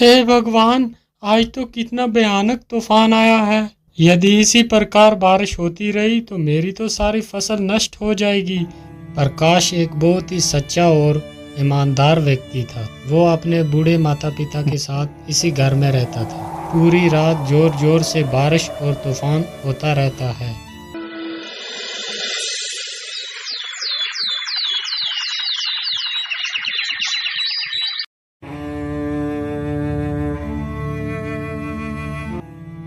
हे भगवान, आज तो कितना भयानक तूफान आया है। यदि इसी प्रकार बारिश होती रही तो मेरी तो सारी फसल नष्ट हो जाएगी। प्रकाश एक बहुत ही सच्चा और ईमानदार व्यक्ति था। वो अपने बूढ़े माता पिता के साथ इसी घर में रहता था। पूरी रात जोर जोर से बारिश और तूफान होता रहता है।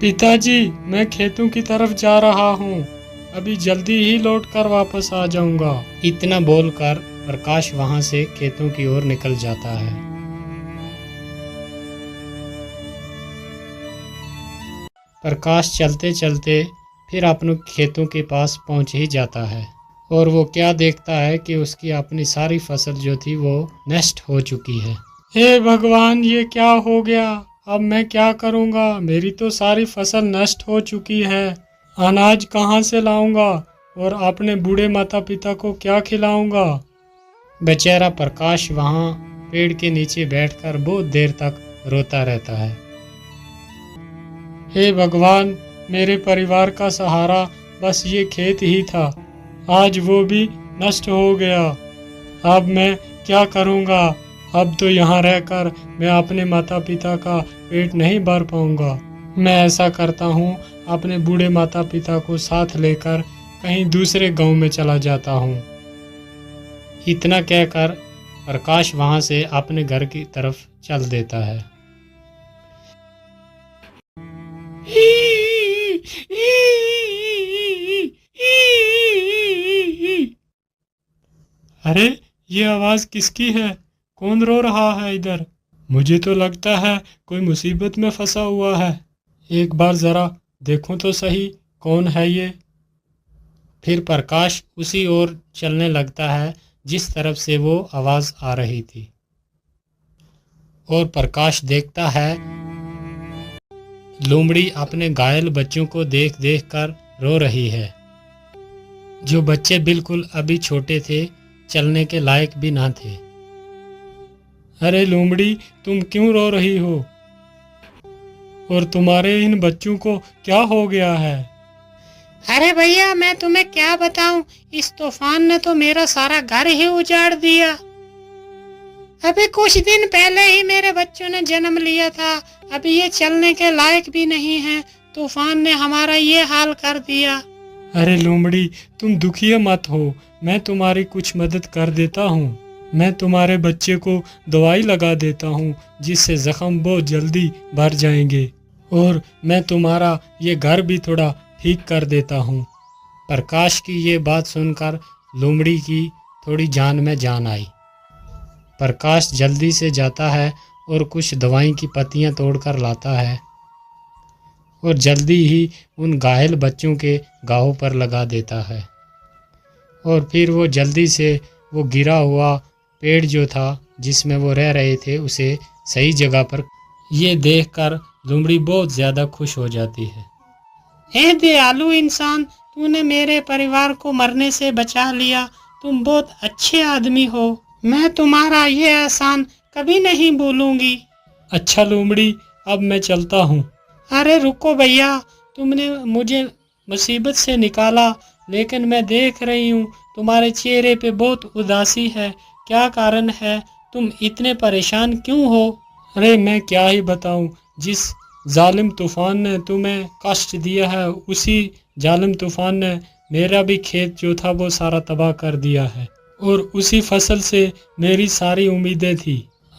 पिताजी, मैं खेतों की तरफ जा रहा हूँ। अभी जल्दी ही लौट कर वापस आ जाऊंगा। इतना बोलकर प्रकाश वहां से खेतों की ओर निकल जाता है। प्रकाश चलते चलते फिर अपने खेतों के पास पहुंच ही जाता है और वो क्या देखता है कि उसकी अपनी सारी फसल जो थी वो नष्ट हो चुकी है। हे भगवान, ये क्या हो गया? अब मैं क्या करूंगा? मेरी तो सारी फसल नष्ट हो चुकी है। अनाज कहाँ से लाऊंगा और अपने बूढ़े माता पिता को क्या खिलाऊंगा? बेचारा प्रकाश वहाँ पेड़ के नीचे बैठकर बहुत देर तक रोता रहता है। हे भगवान, मेरे परिवार का सहारा बस ये खेत ही था। आज वो भी नष्ट हो गया। अब मैं क्या करूंगा? अब तो यहाँ रहकर मैं अपने माता पिता का पेट नहीं भर पाऊंगा। मैं ऐसा करता हूँ, अपने बूढ़े माता पिता को साथ लेकर कहीं दूसरे गांव में चला जाता हूँ। इतना कहकर प्रकाश वहां से अपने घर की तरफ चल देता है। अरे, ये आवाज किसकी है? कौन रो रहा है इधर? मुझे तो लगता है कोई मुसीबत में फंसा हुआ है। एक बार जरा देखूं तो सही, कौन है ये? फिर प्रकाश उसी ओर चलने लगता है जिस तरफ से वो आवाज आ रही थी और प्रकाश देखता है लोमड़ी अपने घायल बच्चों को देख देख कर रो रही है। जो बच्चे बिल्कुल अभी छोटे थे, चलने के लायक भी ना थे। अरे लोमड़ी, तुम क्यों रो रही हो? और तुम्हारे इन बच्चों को क्या हो गया है? अरे भैया, मैं तुम्हें क्या बताऊं, इस तूफान ने तो मेरा सारा घर ही उजाड़ दिया। अभी कुछ दिन पहले ही मेरे बच्चों ने जन्म लिया था। अभी ये चलने के लायक भी नहीं है। तूफान ने हमारा ये हाल कर दिया। अरे लोमड़ी, तुम दुखी मत हो। मैं तुम्हारी कुछ मदद कर देता हूँ। मैं तुम्हारे बच्चे को दवाई लगा देता हूँ जिससे जख्म बहुत जल्दी भर जाएंगे, और मैं तुम्हारा ये घर भी थोड़ा ठीक कर देता हूँ। प्रकाश की ये बात सुनकर लोमड़ी की थोड़ी जान में जान आई। प्रकाश जल्दी से जाता है और कुछ दवाई की पत्तियाँ तोड़कर लाता है और जल्दी ही उन घायल बच्चों के घावों पर लगा देता है। और फिर वो जल्दी से वो गिरा हुआ पेड़ जो था जिसमें वो रह रहे थे उसे सही जगह पर। ये देखकर लोमड़ी बहुत ज़्यादा खुश हो जाती है। हे दयालु इंसान, तूने मेरे परिवार को मरने से बचा लिया। तुम बहुत अच्छे आदमी हो। मैं तुम्हारा ये एहसान कभी नहीं भूलूंगी। अच्छा लोमड़ी, अब मैं चलता हूँ। अरे रुको भैया, तुमने मुझे मुसीबत से निकाला, लेकिन मैं देख रही हूँ तुम्हारे चेहरे पे बहुत उदासी है। क्या कारण है? तुम इतने परेशान क्यों हो? अरे मैं क्या ही बताऊं, जिस जालिम तूफान ने तुम्हें कष्ट दिया है उसी जालिम तूफान ने मेरा भी खेत जो था वो सारा तबाह कर दिया है, और उसी फसल से मेरी सारी उम्मीदें थी।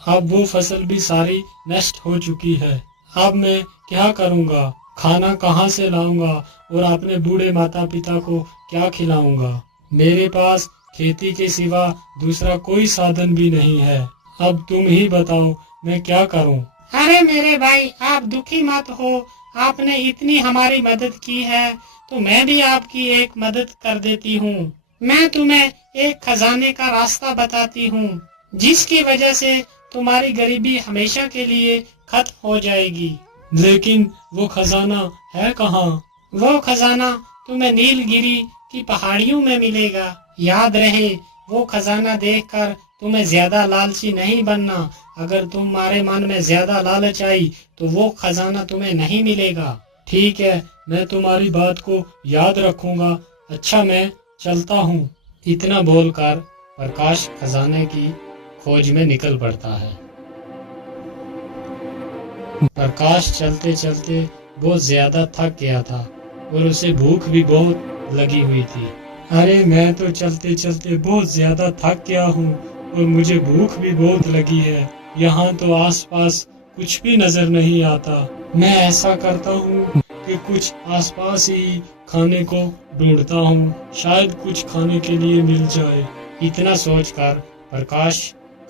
अब वो फसल भी सारी नष्ट हो चुकी है। अब मैं क्या करूंगा? खाना कहाँ से लाऊंगा और अपने बूढ़े माता पिता को क्या खिलाऊंगा? मेरे पास खेती के सिवा दूसरा कोई साधन भी नहीं है। अब तुम ही बताओ, मैं क्या करूं? अरे मेरे भाई, आप दुखी मत हो। आपने इतनी हमारी मदद की है तो मैं भी आपकी एक मदद कर देती हूँ। मैं तुम्हें एक खजाने का रास्ता बताती हूँ जिसकी वजह से तुम्हारी गरीबी हमेशा के लिए खत्म हो जाएगी। लेकिन वो खजाना है कहाँ? वो खजाना तुम्हें नीलगिरी की पहाड़ियों में मिलेगा। याद रहे, वो खजाना देखकर तुम्हें ज्यादा लालची नहीं बनना, अगर तुम्हारे मन में ज्यादा लालच आई तो वो खजाना तुम्हें नहीं मिलेगा। ठीक है, मैं तुम्हारी बात को याद रखूंगा। अच्छा, मैं चलता हूँ। इतना बोलकर प्रकाश खजाने की खोज में निकल पड़ता है। प्रकाश चलते चलते बहुत ज्यादा थक गया था और उसे भूख भी बहुत लगी हुई थी। अरे, मैं तो चलते चलते बहुत ज्यादा थक गया हूँ और मुझे भूख भी बहुत लगी है। यहाँ तो आसपास कुछ भी नजर नहीं आता। मैं ऐसा करता हूँ कि कुछ आसपास ही खाने को ढूंढता हूँ, शायद कुछ खाने के लिए मिल जाए। इतना सोचकर प्रकाश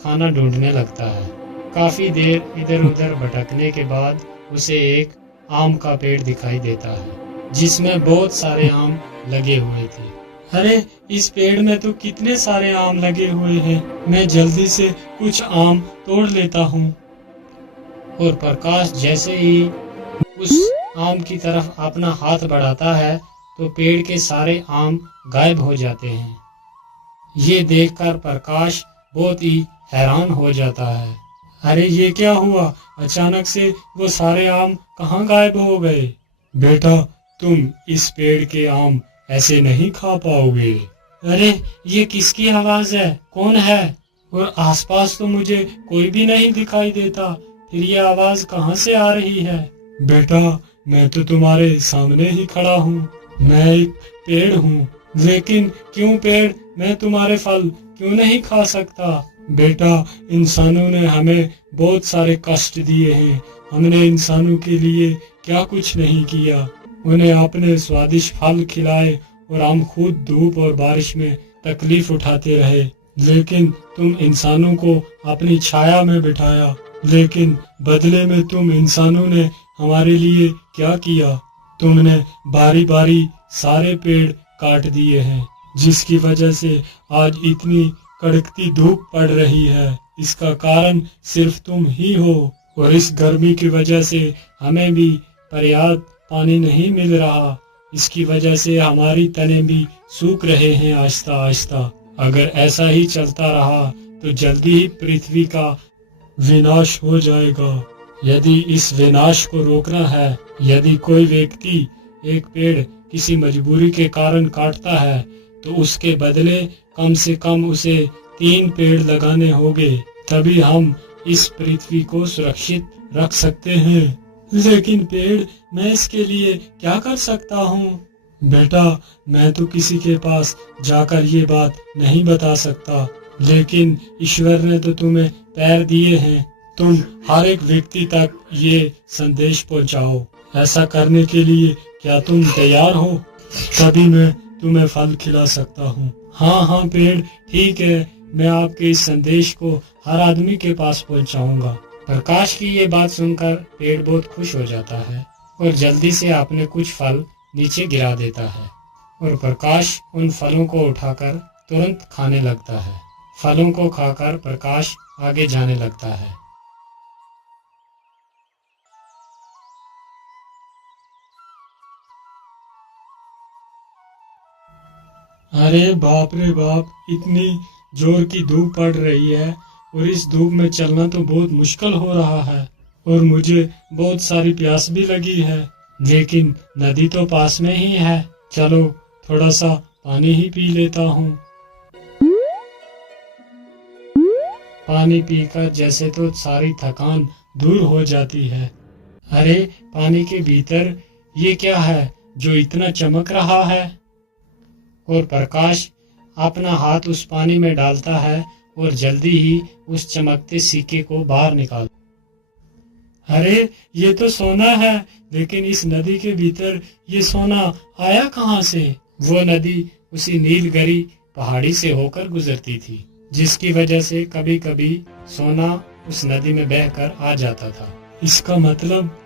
खाना ढूंढने लगता है। काफी देर इधर उधर भटकने के बाद उसे एक आम का पेड़ दिखाई देता है जिसमें बहुत सारे आम लगे हुए थे। अरे, इस पेड़ में तो कितने सारे आम लगे हुए हैं। मैं जल्दी से कुछ आम तोड़ लेता हूँ। और प्रकाश जैसे ही उस आम की तरफ अपना हाथ बढ़ाता है तो पेड़ के सारे आम गायब हो जाते हैं। ये देखकर प्रकाश बहुत ही हैरान हो जाता है। अरे, ये क्या हुआ? अचानक से वो सारे आम कहाँ गायब हो गए? बेटा, तुम इस पेड़ के आम ऐसे नहीं खा पाओगे। अरे, ये किसकी आवाज है? कौन है? और आसपास तो मुझे कोई भी नहीं दिखाई देता, फिर ये आवाज कहाँ से आ रही है? बेटा, मैं तो तुम्हारे सामने ही खड़ा हूँ। मैं एक पेड़ हूँ, लेकिन क्यों पेड़? मैं तुम्हारे फल क्यों नहीं खा सकता? बेटा, इंसानों ने हमें बहुत सारे कष्ट दिए हैं। हमने इंसानों के लिए क्या कुछ नहीं किया। उन्हें अपने स्वादिष्ट फल खिलाए और हम खुद धूप और बारिश में तकलीफ उठाते रहे। लेकिन तुम इंसानों को अपनी छाया में बिठाया, लेकिन बदले में तुम इंसानों ने हमारे लिए क्या किया? तुमने बारी बारी सारे पेड़ काट दिए हैं, जिसकी वजह से आज इतनी कड़कती धूप पड़ रही है। इसका कारण सिर्फ तुम ही हो। और इस गर्मी की वजह से हमें भी पर्याप्त पानी नहीं मिल रहा। इसकी वजह से हमारी तने भी सूख रहे हैं आहिस्ता आहिस्ता। अगर ऐसा ही चलता रहा तो जल्दी ही पृथ्वी का विनाश हो जाएगा। यदि इस विनाश को रोकना है, यदि कोई व्यक्ति एक पेड़ किसी मजबूरी के कारण काटता है, तो उसके बदले कम से कम उसे 3 पेड़ लगाने होंगे, तभी हम इस पृथ्वी को सुरक्षित रख सकते हैं। लेकिन पेड़, मैं इसके लिए क्या कर सकता हूँ? बेटा, मैं तो किसी के पास जाकर ये बात नहीं बता सकता, लेकिन ईश्वर ने तो तुम्हें पैर दिए हैं। तुम हर एक व्यक्ति तक ये संदेश पहुंचाओ। ऐसा करने के लिए क्या तुम तैयार हो? तभी मैं तुम्हें फल खिला सकता हूँ। हाँ हाँ पेड़, ठीक है, मैं आपके इस संदेश को हर आदमी के पास पहुंचाऊंगा। प्रकाश की ये बात सुनकर पेड़ बहुत खुश हो जाता है और जल्दी से अपने कुछ फल नीचे गिरा देता है और प्रकाश उन फलों को उठाकर तुरंत खाने लगता है। फलों को खाकर प्रकाश आगे जाने लगता है। अरे बाप रे बाप, इतनी जोर की धूप पड़ रही है और इस धूप में चलना तो बहुत मुश्किल हो रहा है और मुझे बहुत सारी प्यास भी लगी है, लेकिन नदी तो पास में ही है। चलो थोड़ा सा पानी ही पी लेता हूँ। पानी पीकर जैसे तो सारी थकान दूर हो जाती है। अरे, पानी के भीतर ये क्या है जो इतना चमक रहा है? और प्रकाश अपना हाथ उस पानी में डालता है और जल्दी ही उस चमकते सिक्के को बाहर निकाल। अरे, ये तो सोना है, लेकिन इस नदी के भीतर ये सोना आया कहाँ से? वो नदी उसी नीलगिरी पहाड़ी से होकर गुजरती थी, जिसकी वजह से कभी कभी सोना उस नदी में बहकर आ जाता था। इसका मतलब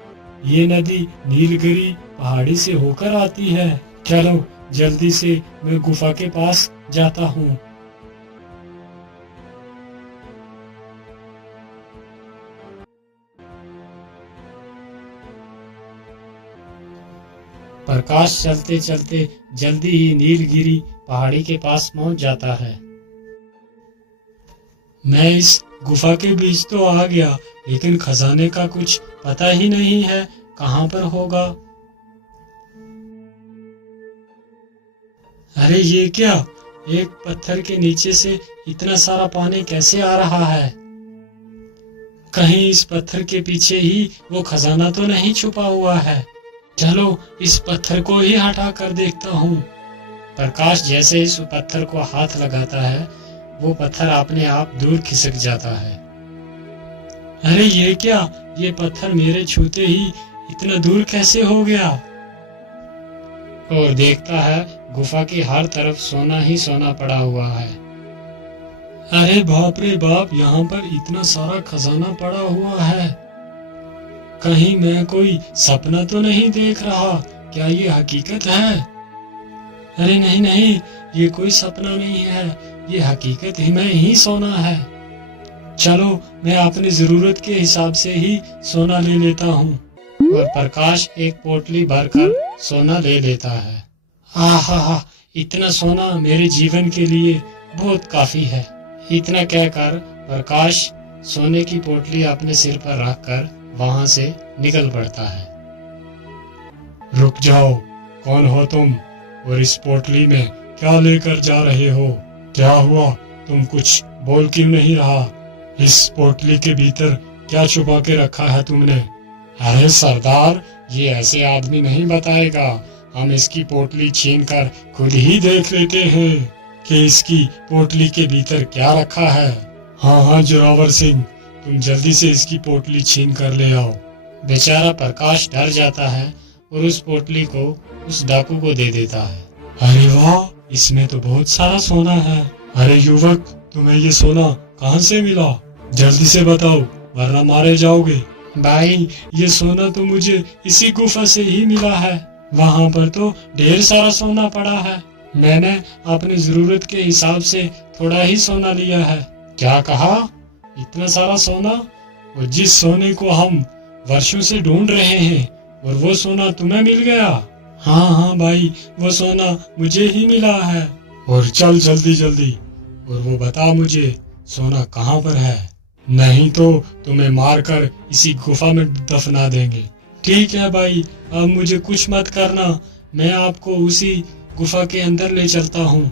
ये नदी नीलगिरी पहाड़ी से होकर आती है। चलो जल्दी से मैं गुफा के पास जाता हूँ। प्रकाश चलते चलते जल्दी ही नीलगिरी पहाड़ी के पास पहुंच जाता है। मैं इस गुफा के बीच तो आ गया, लेकिन खजाने का कुछ पता ही नहीं है कहाँ पर होगा। अरे ये क्या, एक पत्थर के नीचे से इतना सारा पानी कैसे आ रहा है? कहीं इस पत्थर के पीछे ही वो खजाना तो नहीं छुपा हुआ है। चलो इस पत्थर को ही हटा कर देखता हूँ। प्रकाश जैसे इस पत्थर को हाथ लगाता है, वो पत्थर अपने आप दूर खिसक जाता है। अरे ये क्या, ये पत्थर मेरे छूते ही इतना दूर कैसे हो गया? और देखता है गुफा की हर तरफ सोना ही सोना पड़ा हुआ है। अरे बाप रे बाप, यहाँ पर इतना सारा खजाना पड़ा हुआ है। कहीं मैं कोई सपना तो नहीं देख रहा? क्या ये हकीकत है? अरे नहीं नहीं, ये कोई सपना नहीं है, ये हकीकत ही में ही सोना है। चलो मैं अपनी जरूरत के हिसाब से ही सोना ले लेता हूँ। और प्रकाश एक पोटली भरकर सोना ले लेता है। आहा, इतना सोना मेरे जीवन के लिए बहुत काफी है। इतना कहकर प्रकाश सोने की पोटली अपने सिर पर रखकर वहां से निकल पड़ता है। रुक जाओ, कौन हो तुम और इस पोटली में क्या लेकर जा रहे हो? क्या हुआ, तुम कुछ बोल क्यों नहीं रहा? इस पोटली के भीतर क्या छुपा के रखा है तुमने? अरे सरदार, ये ऐसे आदमी नहीं बताएगा। हम इसकी पोटली छीनकर खुद ही देख लेते हैं कि इसकी पोटली के भीतर क्या रखा है। हाँ जोरावर सिंह, तुम जल्दी से इसकी पोटली छीन कर ले आओ। बेचारा प्रकाश डर जाता है और उस पोटली को उस डाकू को दे देता है। अरे वाह, इसमें तो बहुत सारा सोना है। अरे युवक, तुम्हें ये सोना कहाँ से मिला? जल्दी से बताओ, वरना मारे जाओगे। भाई, ये सोना तो मुझे इसी गुफा से ही मिला है। वहाँ पर तो ढेर सारा सोना पड़ा है। मैंने अपनी जरूरत के हिसाब से थोड़ा ही सोना लिया है। क्या कहा? इतना सारा सोना? और जिस सोने को हम वर्षों से ढूंढ रहे हैं, और वो सोना तुम्हें मिल गया? हाँ भाई, वो सोना मुझे ही मिला है। और चल जल्दी जल्दी, और वो बता मुझे सोना कहाँ पर है, नहीं तो तुम्हें मारकर इसी गुफा में दफना देंगे। ठीक है भाई, अब मुझे कुछ मत करना, मैं आपको उसी गुफा के अंदर ले चलता हूँ।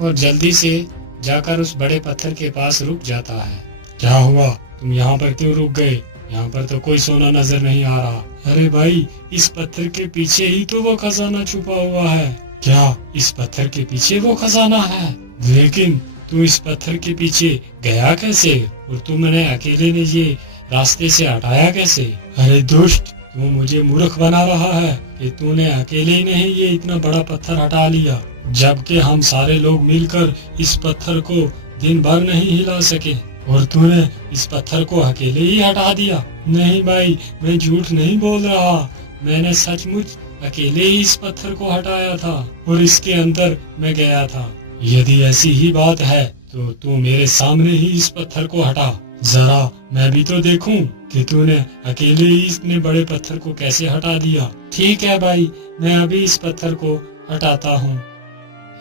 और जल्दी से जाकर उस बड़े पत्थर के पास रुक जाता है। क्या हुआ, तुम यहाँ पर क्यों रुक गए? यहाँ पर तो कोई सोना नजर नहीं आ रहा। अरे भाई, इस पत्थर के पीछे ही तो वो खजाना छुपा हुआ है। क्या इस पत्थर के पीछे वो खजाना है? लेकिन तू इस पत्थर के पीछे गया कैसे, और तुमने अकेले ने ये रास्ते से हटाया कैसे? अरे दुष्ट, तू मुझे मूर्ख बना रहा है कि तूने अकेले ही नहीं ये इतना बड़ा पत्थर हटा लिया, जबकि हम सारे लोग मिलकर इस पत्थर को दिन भर नहीं हिला सके, और तूने इस पत्थर को अकेले ही हटा दिया। नहीं भाई, मैं झूठ नहीं बोल रहा, मैंने सचमुच अकेले ही इस पत्थर को हटाया था और इसके अंदर मैं गया था। यदि ऐसी ही बात है तो तू मेरे सामने ही इस पत्थर को हटा, जरा मैं भी तो देखूं कि तूने अकेले ही इतने बड़े पत्थर को कैसे हटा दिया। ठीक है भाई, मैं अभी इस पत्थर को हटाता हूँ।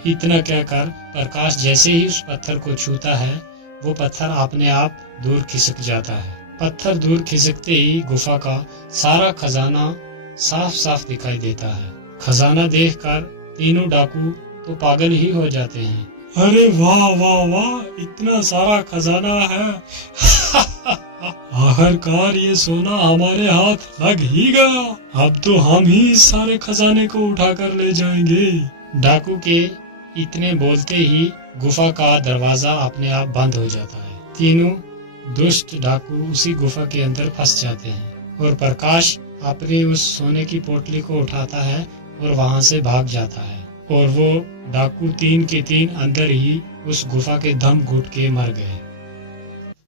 इतना कहकर प्रकाश जैसे ही उस पत्थर को छूता है, वो पत्थर अपने आप दूर खिसक जाता है। पत्थर दूर खिसकते ही गुफा का सारा खजाना साफ साफ दिखाई देता है। खजाना देखकर तीनों डाकू तो पागल ही हो जाते हैं। अरे वाह वाह वाह, इतना सारा खजाना है। आखिरकार ये सोना हमारे हाथ लग ही गया। अब तो हम ही इस सारे खजाने को उठाकर ले जाएंगे। डाकू के इतने बोलते ही गुफा का दरवाजा अपने आप बंद हो जाता है। तीनों दुष्ट डाकू उसी गुफा के अंदर फंस जाते हैं और प्रकाश अपनी उस सोने की पोटली को उठाता है और वहां से भाग जाता है। और वो डाकू तीन के तीन अंदर ही उस गुफा के दम घुट के मर गए।